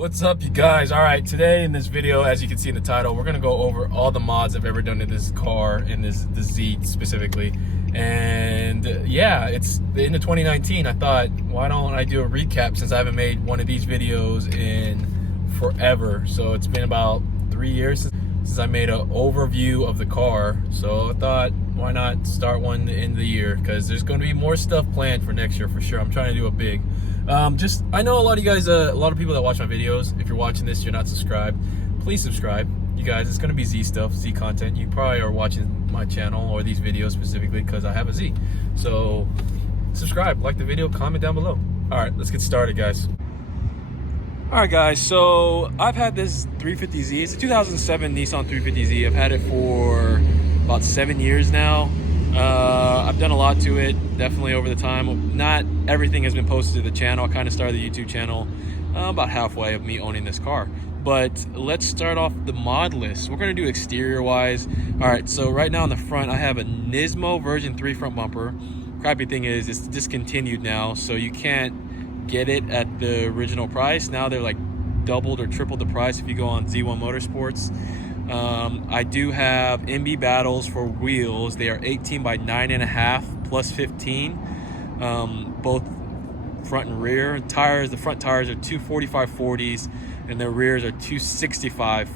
What's up, you guys? All right, today in this video, as you can see in the title, we're gonna go over all the mods I've ever done to this car, in the Z specifically. And yeah, it's the end of 2019. I thought, why don't I do a recap, since I haven't made one of these videos in forever. So it's been about 3 years since I made an overview of the car. So I thought, why not start one in the year, because there's going to be more stuff planned for next year for sure. I'm trying to do a big I know a lot of you guys, a lot of people that watch my videos, if you're watching this, you're not subscribed, please subscribe. You guys, it's going to be Z stuff, Z content. You probably are watching my channel or these videos specifically because I have a Z. So subscribe, like the video, comment down below. All right, let's get started, guys. All right, guys, so I've had this 350Z. It's a 2007 Nissan 350Z. I've had it for about 7 years now. I've done a lot to it, definitely over the time. Not everything has been posted to the channel. I kind of started the YouTube channel about halfway of me owning this car. But let's start off the mod list. We're going to do exterior wise. All right, so right now on the front, I have a Nismo version 3 front bumper. Crappy thing is it's discontinued now, so you can't get it at the original price. Now they're like doubled or tripled the price if you go on Z1 Motorsports. I do have MB Battles for wheels. They are 18 by 9.5 plus 15, both front and rear. Tires, the front tires are 245 40s and the rears are 265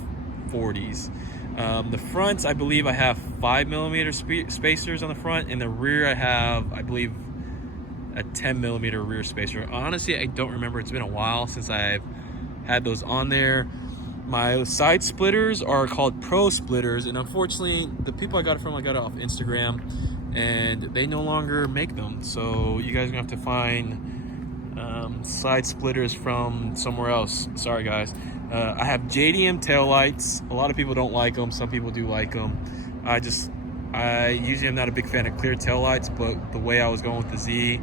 40s. The fronts, I believe I have 5mm spacers on the front, and the rear I have, I believe, a 10mm rear spacer. Honestly, I don't remember. It's been a while since I've had those on there. My side splitters are called Prosplitters, and unfortunately the people I got it from, I got it off Instagram, and they no longer make them, so you guys are gonna have to find side splitters from somewhere else. Sorry, guys. I have JDM Taillights. A lot of people don't like them, some people do like them. I usually am not a big fan of clear taillights, but the way I was going with the Z,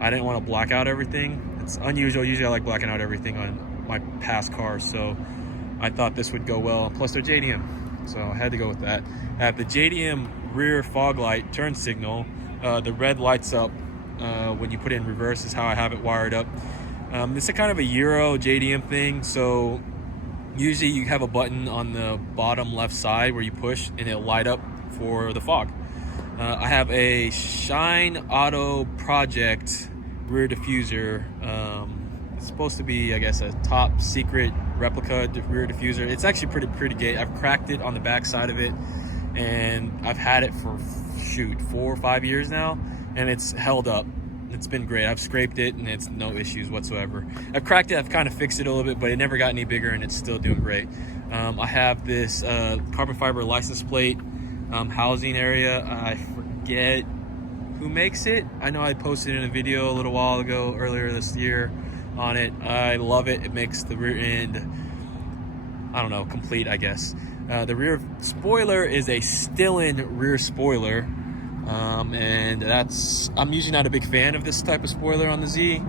I didn't want to black out everything. It's unusual. Usually I like blacking out everything on my past cars, so I thought this would go well. Plus they're JDM, so I had to go with that. I have the JDM rear fog light turn signal. The red lights up when you put it in reverse is how I have it wired up. This is a kind of a Euro JDM thing, so usually you have a button on the bottom left side where you push and it'll light up for the fog. I have a Shineautoproject rear diffuser. It's supposed to be, I guess, a top secret replica rear diffuser. It's actually pretty gay. I've cracked it on the back side of it, and I've had it for 4 or 5 years now, and it's held up. It's been great. I've scraped it and it's no issues whatsoever. I've cracked it, I've kind of fixed it a little bit, but it never got any bigger and it's still doing great. I have this carbon fiber license plate housing area. I forget who makes it. I know I posted in a video a little while ago, earlier this year, on it. I love it. It makes the rear end, I don't know, complete, I guess. The rear spoiler is a Stillen rear spoiler, and I'm usually not a big fan of this type of spoiler on the Z,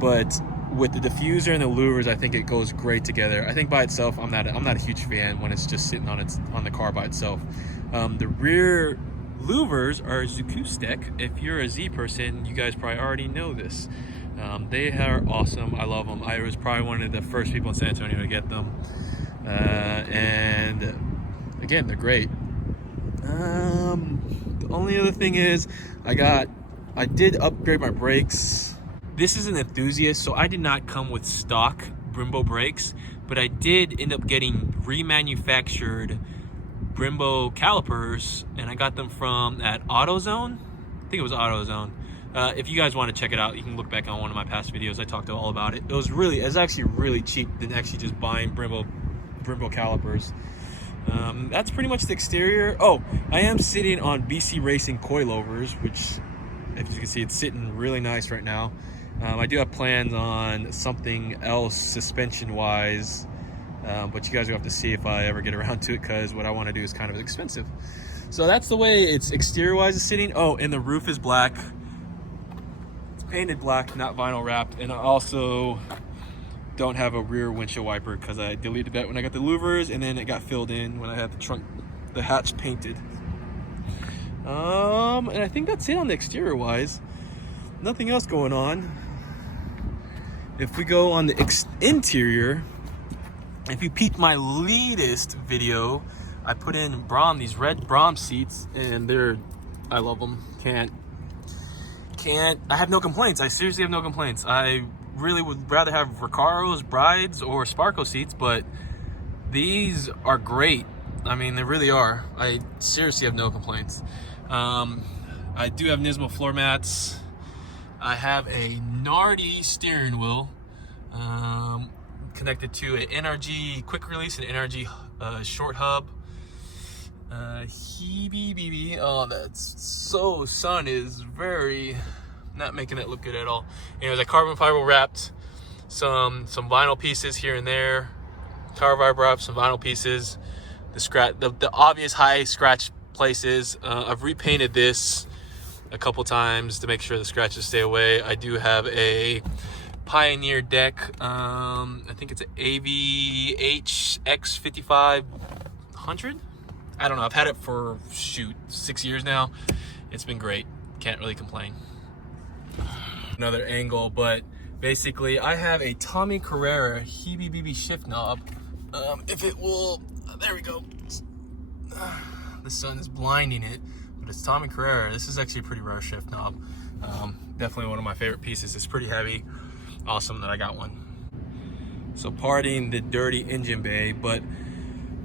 but with the diffuser and the Louvers, I think it goes great together. I think by itself, I'm not a huge fan when it's just sitting on the car by itself. The rear Louvers are acoustic. If you're a Z person, you guys probably already know this. They are awesome. I love them. I was probably one of the first people in San Antonio to get them. And again, they're great. The only other thing is I did upgrade my brakes. This is an enthusiast, so I did not come with stock Brembo brakes, but I did end up getting remanufactured Brembo calipers, and I got them from at AutoZone. I think it was AutoZone. If you guys want to check it out, you can look back on one of my past videos. I talked all about it. It's actually really cheap than actually just buying Brembo calipers. That's pretty much the exterior. Oh, I am sitting on BC Racing Coilovers, which, if you can see, it's sitting really nice right now. I do have plans on something else suspension wise, but you guys will have to see if I ever get around to it, because what I want to do is kind of expensive. So that's the way it's exterior wise is sitting. Oh, and the roof is black. Painted black, not vinyl wrapped, and I also don't have a rear windshield wiper because I deleted that when I got the Louvers, and then it got filled in when I had the hatch painted. And I think that's it on the exterior wise. Nothing else going on. If we go on the interior, if you peeped my latest video, I put in Braum, these red Braum seats, and I love them. I have no complaints. I seriously have no complaints. I really would rather have Recaro's, Brides, or Sparko seats, but these are great. I mean, they really are. I seriously have no complaints. I do have Nismo floor mats. I have a Nardi steering wheel connected to an NRG Quick Release and NRG Short Hub. Oh, that's so sun is very not making it look good at all. Anyways, I carbon fiber wrapped some vinyl pieces here and there. Carbon fiber wrapped some vinyl pieces. The obvious high scratch places. I've repainted this a couple times to make sure the scratches stay away. I do have a Pioneer deck. I think it's an AVH X5500. I don't know. I've had it for 6 years now. It's been great. Can't really complain. Another angle, but basically I have a Tommy Carrera Hebe BB shift knob. If it will, there we go. The sun is blinding it, but it's Tommy Carrera. This is actually a pretty rare shift knob. Definitely one of my favorite pieces. It's pretty heavy. Awesome that I got one. So parting the dirty engine bay, but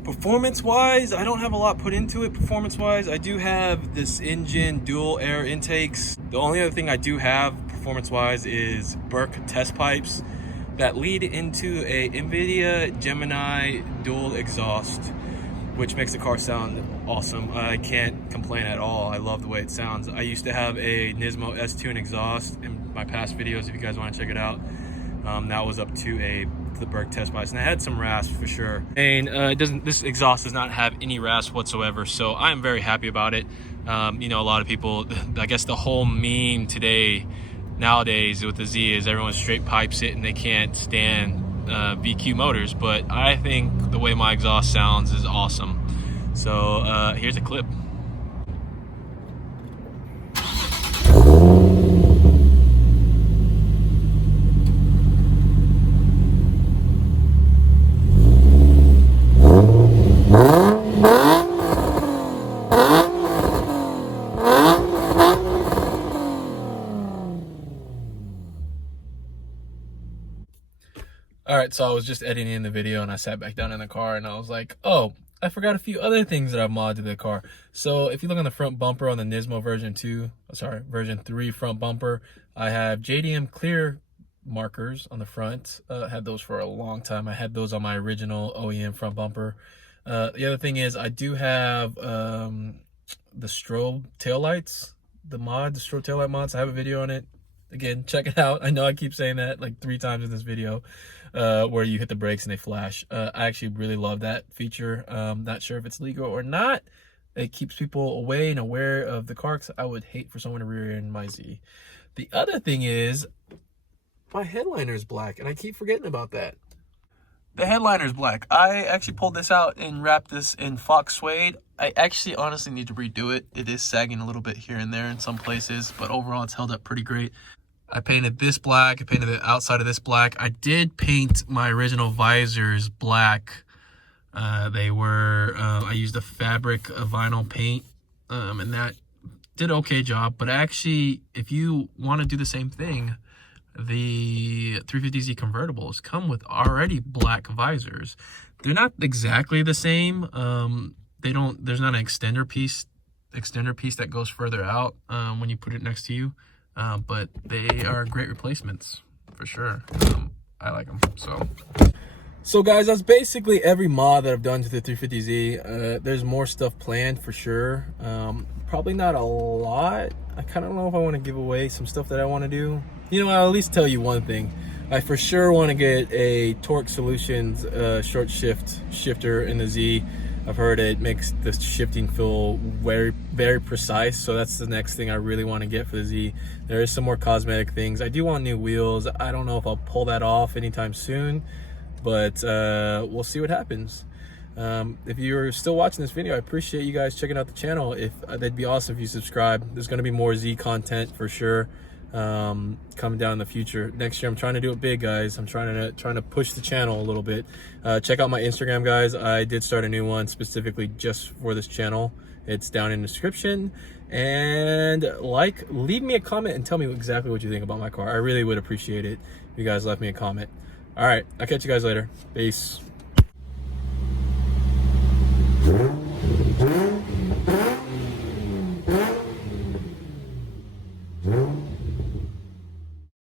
performance-wise, I don't have a lot put into it. Performance-wise, I do have this Injen dual air intakes. The only other thing I do have performance-wise is Berk test pipes that lead into a Invidia GEMINI dual exhaust, which makes the car sound awesome. I can't complain at all. I love the way it sounds. I used to have a Nismo S2 exhaust in my past videos, if you guys want to check it out. That was up to the Berk test pipes, and I had some rasp for sure. And this exhaust does not have any rasp whatsoever, so I'm very happy about it. You know, a lot of people, I guess the whole meme nowadays with the Z is everyone straight pipes it and they can't stand VQ motors, but I think the way my exhaust sounds is awesome. So here's a clip. All right, so I was just editing the video and I sat back down in the car and I was like, oh, I forgot a few other things that I've modded to the car. So if you look on the front bumper on the Nismo version 3 front bumper, I have JDM clear markers on the front. Had those for a long time. I had those on my original OEM front bumper. The other thing is I do have the Strobe Taillights, the Strobe Taillight mods. I have a video on it. Again, check it out. I know I keep saying that like 3 times in this video, where you hit the brakes and they flash. I actually really love that feature. Not sure if it's legal or not. It keeps people away and aware of the car, because I would hate for someone to rear end my Z. The other thing is my headliner is black, and I keep forgetting about that. The headliner is black. I actually pulled this out and wrapped this in Fox suede. I actually honestly need to redo it. It is sagging a little bit here and there in some places, but overall it's held up pretty great. I painted this black. I painted the outside of this black. I did paint my original visors black. I used a fabric vinyl paint, and that did an okay job. But actually, if you want to do the same thing, the 350Z convertibles come with already black visors. They're not exactly the same. There's not an extender piece that goes further out when you put it next to you. But they are great replacements for sure. I like them. So guys, that's basically every mod that I've done to the 350Z. There's more stuff planned for sure. Probably not a lot. I kind of don't know if I want to give away some stuff that I want to do. You know, I'll at least tell you one thing. I for sure want to get a Torque Solutions short shifter in the Z. I've heard it makes the shifting feel very, very precise. So that's the next thing I really want to get for the Z. There is some more cosmetic things. I do want new wheels. I don't know if I'll pull that off anytime soon, but we'll see what happens. If you're still watching this video, I appreciate you guys checking out the channel. That'd be awesome if you subscribe. There's going to be more Z content for sure. coming down in the future. Next year I'm trying to do it big, guys. I'm trying to push the channel a little bit. Check out my Instagram, guys. I did start a new one specifically just for this channel. It's down in the description. And leave me a comment and tell me exactly what you think about my car. I really would appreciate it if you guys left me a comment. All right, I'll catch you guys later. Peace.